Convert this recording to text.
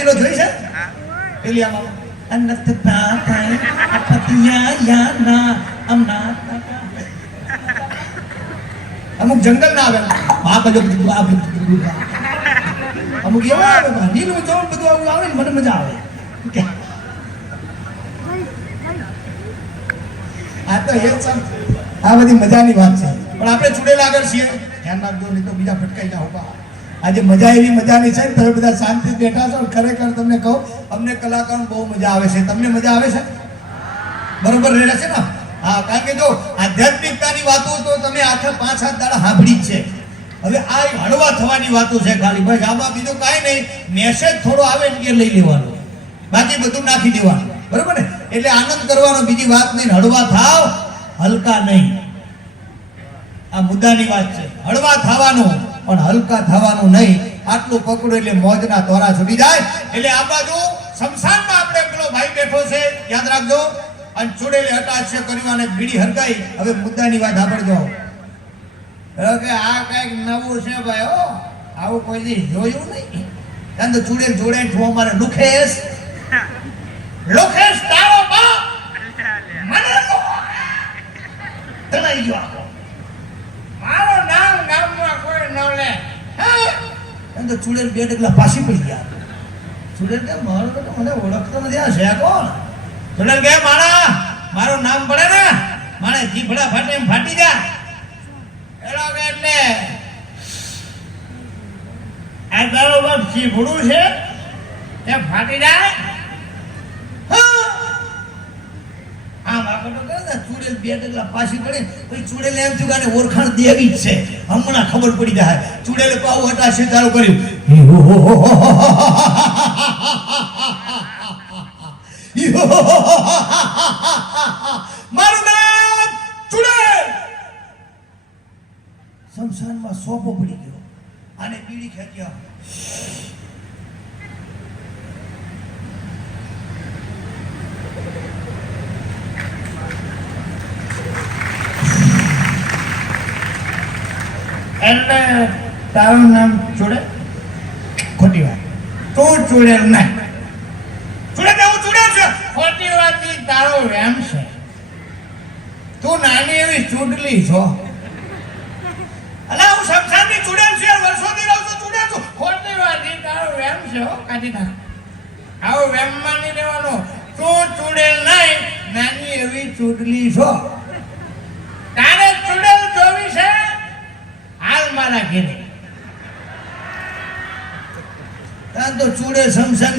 પેલો જોઈ છે પેલી આમાં અનતતા થાય આપતિયા યાના અમના અમુક જંગલ ના આવે આ બધું અમુક એવા આવે નીલું જોન બધું આવું આવે ને મને મજા આવે આ તો એ આ બધી મજાની વાત છે પણ આપણે ચૂડેલા આગળ છીએ ધ્યાન રાખજો નહીં તો બીજા ફટકાઈ જાઓ બા આજે મજા એવી મજાની છે તમે બધા શાંતિ બેઠા છો ખરેખર તમને કહું અમને કલાકારો બહુ મજા આવે છે તમને મજા આવે છે બરોબર રહે છે ને હા કારણ કે જો આધ્યાત્મિકતાની વાતો તો તમે આખા 5-7 દાડા સાંભળી જ છે હવે આ હળવા થવાની વાતો છે ખાલી બસ આમાં બીજું કાંઈ નહીં મેસેજ થોડો આવે ને એ લઈ લેવાનો બાકી બધું નાખી દેવાનું બરોબર ને એટલે આનંદ કરવાનો બીજી વાત નહીં હળવા થાવ હલકા નહીં આ મુદ્દાની વાત છે હળવા થવાનું પણ હલકા થવાનું નહીં આટલું પકડો એટલે મોજના તોરા છૂટી જાય એટલે આ બાજુ શમશાનમાં આપણે પેલો ભાઈ બેઠો છે યાદ રાખજો અને ચૂડેલી હટાશે કરીવાને બીડી હરકાઈ હવે મુદ્દાની વાત સાંભળજો કે આ કઈક નવું છે ભાઈ હો આવું કોઈ દી જોયું નહીં કારણ તો ચૂડેલ જોડે છો અમારે લુખેશ તારો બાપ મને તણાઈ ગયો આખો મારો નામ ગામમાં કોઈ ન લે એમ તો ચૂડેલ બે ડગલા પાછી પડી ગયા ચૂડેલ કે મારો તો મને ઓળખતો નથી આ છે કોણ ચૂડેલ કે મારું નામ પડે ને મારે જીભડા ફાટે એમ ફાટી જા એલો કે એટલે આ તારો બાપ જીભડું છે એ ફાટી જાય ચૂડેલ બે ડગલા પાછી પડે પછી ચૂડેલ એમ થયું કે ઓળખાણ દેવી જ છે હમણાં ખબર પડી જાય ચૂડેલે પાવ હટાશે ચાલુ કર્યું મારું નામ ચૂડેલ શમશાનમાં સોપો પડી ગયો આને બીડી ખેંચ્યા એટલે તારું નામ ચૂડેલ ખોટી વાત તું ચૂડેલ નહીં ચૂડેલ હું ચૂડેલ છું ખોટી વાત તારો વેમ છે તું નાની એવી ચૂડલી છો અલા હું શમશાનની ચૂડેલ છું વર્ષોથી રહું છું ચૂડેલ છું ખોટી વાત તારો વેમ છે હો કાઢી નાખ આવો વેમ માં નહીં રહેવાનો તું ચૂડેલ નહીં નાની એવી ચૂડલી છો તારે ચૂડેલ જોવી છે હાલ મારા ઘેરે તો ચૂડે શમશાન